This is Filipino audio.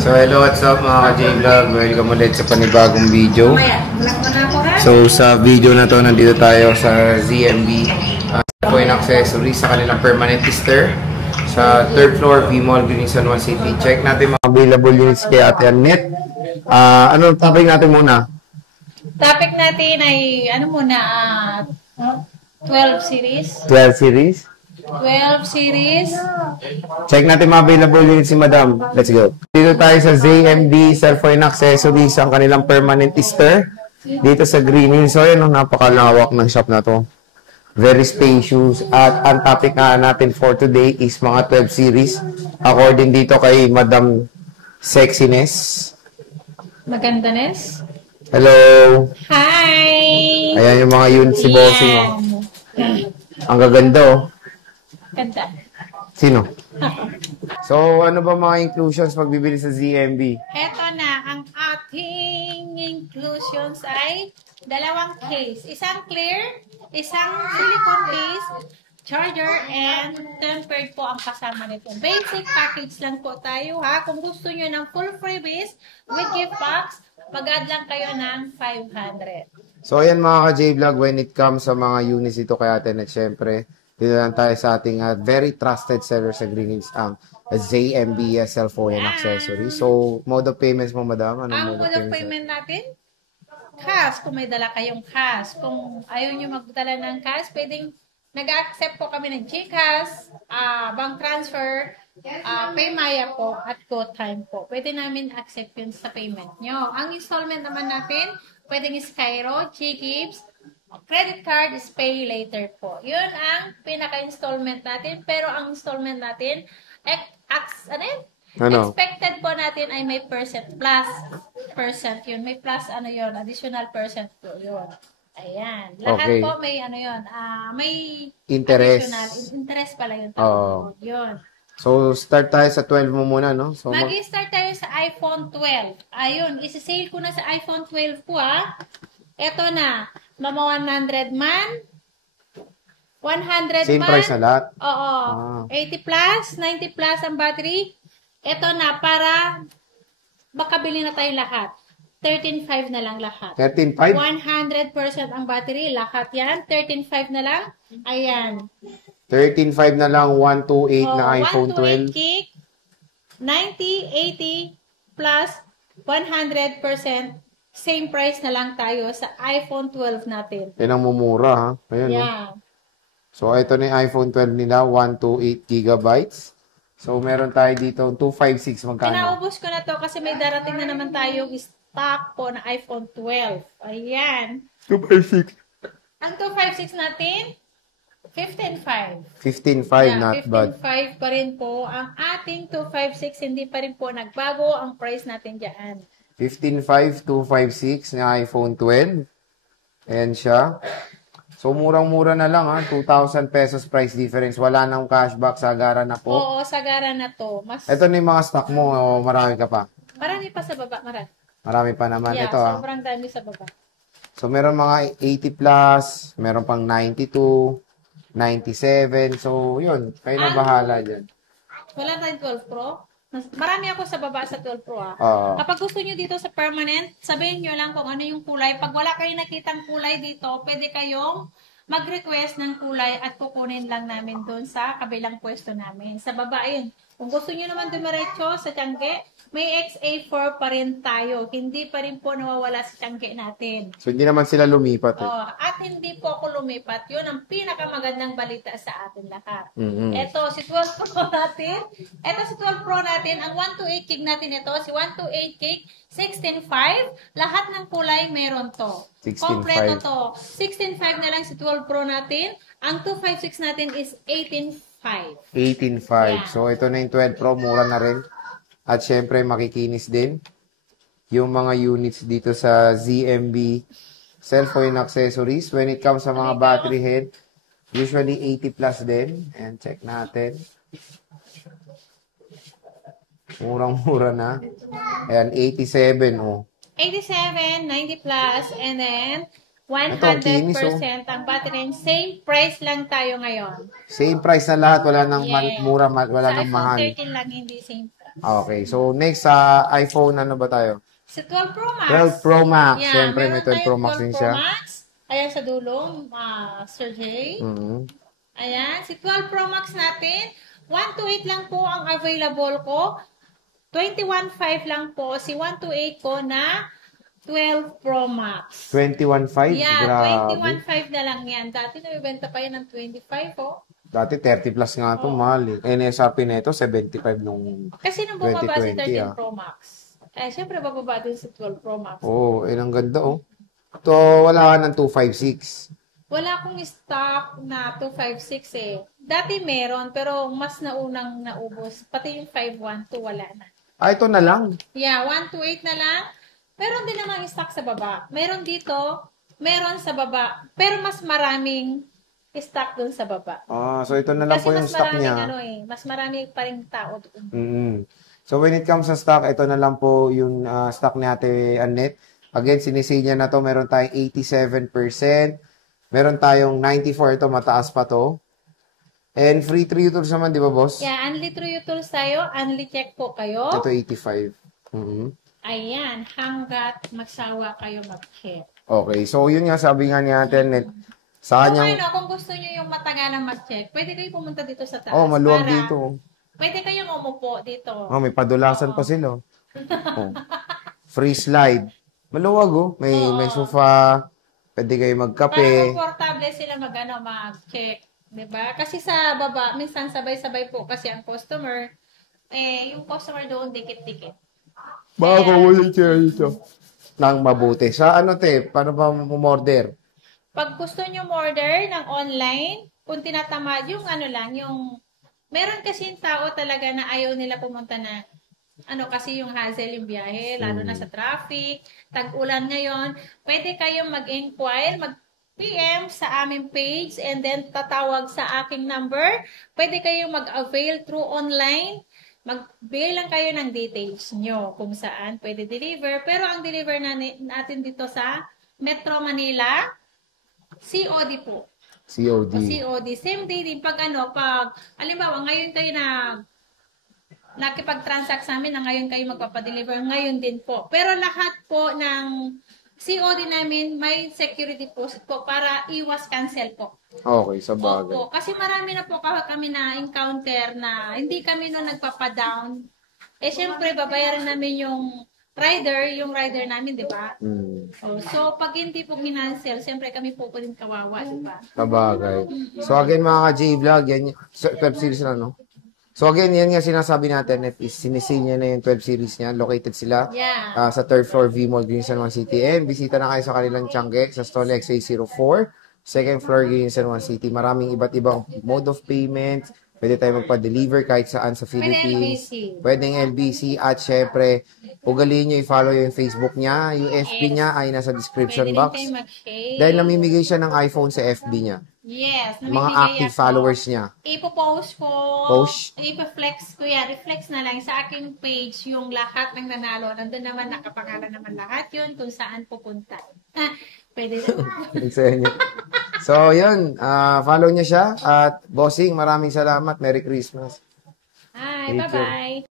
So hello, what's up mga ka-J-Vlog? Welcome ulit sa panibagong video. So sa video na to, nandito tayo sa ZMB Point Accessories sa kanilang permanent tester sa 3rd floor, V-Mall, Green San Juan City. Check natin mga available units kay Ate Annette. Ano topic natin muna? Topic natin ay 12 series. 12 series? 12 series. Check natin mga available units si Madam. Let's go. Dito tayo sa ZMB Cellphone Accessories, ang kanilang permanent tester. Dito sa Green Hills. So yun, napakalawak ng shop na to. Very spacious. At ang topic nga natin for today is mga 12 series. According dito kay Madam Sexiness. Magandanes. Hello. Hi. Ayan yung mga units si Bossing. Oh. Ang gaganda oh. Ganda. Sino? So, ano ba mga inclusions pagbibili sa ZMB? Eto na, ang ating inclusions ay dalawang case. Isang clear, isang silicone case, charger, and tempered po ang kasama nito. Basic package lang po tayo ha. Kung gusto nyo ng full freebies with gift box, mag-add lang kayo ng 500. So, ayan mga ka-J-Vlog, when it comes sa mga units ito kay Ate, at syempre, dito lang tayo sa ating very trusted seller sa Green Hills, ZMB Cellphone and Accessories. So, mode of payments mo, Madam? Ang mode of payment natin? Cash, kung may dala kayong cash. Kung ayaw nyo magdala ng cash, pwedeng nag-accept po kami ng GCash, bank transfer, Paymaya po, at GoTime po. Pwede namin accept yun sa payment nyo. Ang installment naman natin, pwedeng Skyro, GGives, credit card is pay later po. Yun ang pinaka-installment natin. Pero ang installment natin, expected po natin ay may percent yun. May plus yun, additional percent po yun. Ayan. Lahat okay. Po may yun. May interest. Interest pala yun. Yun. So, start tayo sa 12 mo muna, no? So, Mag-start tayo sa iPhone 12. Ayun, isi-sale ko na sa iPhone 12 ko Ito na. Mama 100 man. 100 same man. price na lahat? Oo. 80 plus, 90 plus ang battery. Ito na, para makabili na tayo lahat. 13.5 na lang lahat. 13.5? 100% ang battery, lahat yan. 13.5 na lang. Ayan. 13.5 na lang, 128 na iPhone 12. 128 gig, 90, 80 plus 100%. Same price na lang tayo sa iPhone 12 natin. Yan ang mumura, ha? Ayan, yeah. No? So, ito na yung iPhone 12 nila, 128 gigabytes. So, meron tayo dito, 256 magkano? Pinaubos ko na to kasi may darating na naman tayong stock po na iPhone 12. Ayan. 256. Ang 256 natin, 15.5. 15.5, yeah, not 15.5 bad. 15.5 pa rin po. Ang ating 256, hindi pa rin po nagbago ang price natin dyan. 15.5, 256 na iPhone 12. Ayan siya. So, murang-mura na lang, ha? 2,000 pesos price difference. Wala nang cashback. Sagara na po. Oo, sagara na to. Ito na yung mga stock mo. O, marami ka pa? Marami pa sa baba. Marami pa naman. Yeah, ito, sobrang dami sa baba. So, meron mga 80 plus. Meron pang 92, 97. So, yun. Kayo na bahala dyan. Wala tayong 12 Pro? Marami ako sa baba sa 12 Pro Kapag gusto nyo dito sa permanent, sabihin nyo lang kung ano yung kulay. Pag wala kayo nakitang kulay dito, pwede kayong mag-request ng kulay at kukunin lang namin doon sa kabilang pwesto namin. Sa baba, yun. Kung gusto nyo naman dumiretso sa Tiangge, may XA4 pa rin tayo. Hindi pa rin po nawawala sa Tiangge natin. So, hindi naman sila lumipat. At hindi po ako lumipat. Yun ang pinakamagandang balita sa atin lahat. Ito, si 12 Pro natin. Ito si 12 Pro natin. Ang 128 gig natin ito. Si 128 gig, 16.5. Lahat ng kulay meron to. 16.5. Kompleto to. 16.5 na lang si 12 Pro natin. Ang 256 natin is 18.5. 18.5. Yeah. So, ito na yung 12 Pro. Mura na rin. At syempre, makikinis din yung mga units dito sa ZMB Cellphone Accessories. When it comes sa mga battery head, usually 80 plus din. And check natin. Murang-mura na. Ayan, 87. 87, 90 plus, and then 100% ang battery. Same price lang tayo ngayon. Same price na lahat. Wala nang mura, wala nang mahal. Sa iPhone 13 lang, hindi same price. Okay. So, next sa iPhone, ano ba tayo? Sa 12 Pro Max. 12 Pro Max. Yeah, Siyempre, may meron 12 Pro tayong Max 12 din Pro siya. Max. Ayan sa dulo, Sir Jay. Ayan, si 12 Pro Max natin, 128 lang po ang available ko. 21.5 lang po si 128 ko na 12 Pro Max. 21.5? Yeah, Grabe. 21.5 na lang yan. Dati nabibenta pa yan ng 25 oh. Dati 30 plus nga ito, mahal eh. NSRP na ito, 75 nung Kasi nung bumaba si 2020 13 Pro Max. Siyempre bababa din si 12 Pro Max. Oo, ang ganda oh. Ito, wala ka ng 256. Wala akong stock na 256 eh. Dati meron, pero mas naunang naubos. Pati yung 512 wala na. Ito na lang. Yeah, 128 na lang. Meron din namang stock sa baba. Meron dito, meron sa baba. Pero mas maraming stock dun sa baba. So ito na lang Kasi po yung mas stock maraming niya. mas marami pa rin tao doon. So when it comes sa stock, ito na lang po yung stock ni Ate Annette. Again, sinisay niya na to. Meron tayong 87%. Meron tayong 94. Ito, mataas pa to. And free 3 tools naman, di ba, boss? Yeah, only true tools tayo. Only check po kayo. Ito, 85. Ayan, hanggat magsawa kayo mag-check. Okay, so yun nga, sabi nga ni Ate Annette. Sa So, kanyang... kung gusto nyo yung matagalang mag-check, pwede kayo pumunta dito sa taas. maluwag para dito. Pwede kayong umupo dito. May padulasan pa sila. Free slide. Maluwag oh. May sofa. Pwede kayo Para magkape. komportable sila mag-check. Diba? Kasi sa baba, minsan sabay-sabay po kasi ang customer, yung customer doon dikit-dikit. Baka wala siya dito. Nang mabuti. Sa ano paano ba umorder? Pag gusto nyo order ng online, kung tinatamad yung meron kasi yung tao talaga na ayaw nila pumunta na kasi yung hassle yung biyahe, lalo na sa traffic, tag-ulan ngayon, pwede kayong mag-inquire, mag-PM sa aming page and then tatawag sa aking number. Pwede kayong mag-avail through online. Mag-bill lang kayo ng details nyo kung saan pwede deliver. Pero ang deliver natin dito sa Metro Manila, COD po. COD. COD. Same day din. Halimbawa, ngayon kayo nakipag-transact sa amin na ngayon kayo magpapadeliver, ngayon din po. Pero lahat po ng COD namin may security deposit po para iwas cancel po. Okay, sa bagay. Opo, kasi marami na po kami na-encounter na hindi kami nagpapadown. Siyempre, babayaran namin yung rider namin, di ba? So, pag hindi po kinancel, siyempre kami po din kawawa, di ba? Sa bagay. So again, mga ka-J-Vlog, yan, 12 series na, no? So again, yan nga sinasabi natin, is sinisin niya na yung 12 series niya. Located sila sa 3rd floor V-Mall, Green San Juan City. And bisita na kayo sa kanilang Tiangge sa Stone XA04, 2nd floor, Green San Juan City. Maraming iba't ibang mode of payment. Pwede tayo magpa-deliver kahit saan sa Philippines. Pwedeng LBC. At syempre, ugaliin nyo, i-follow yung Facebook niya. Yung FB niya ay nasa description box. Dahil namimigay siya ng iPhone sa FB niya. Yes. Mga active followers niya. Ipo-post ko. Post? Ipo-flex ko yan. Reflex na lang sa aking page yung lahat ng nanalo. Nandun naman, nakapangalan naman lahat yun kung saan pupunta. Pwede na. So, yun. Follow niya siya. At bossing, maraming salamat. Merry Christmas. Hi, bye-bye.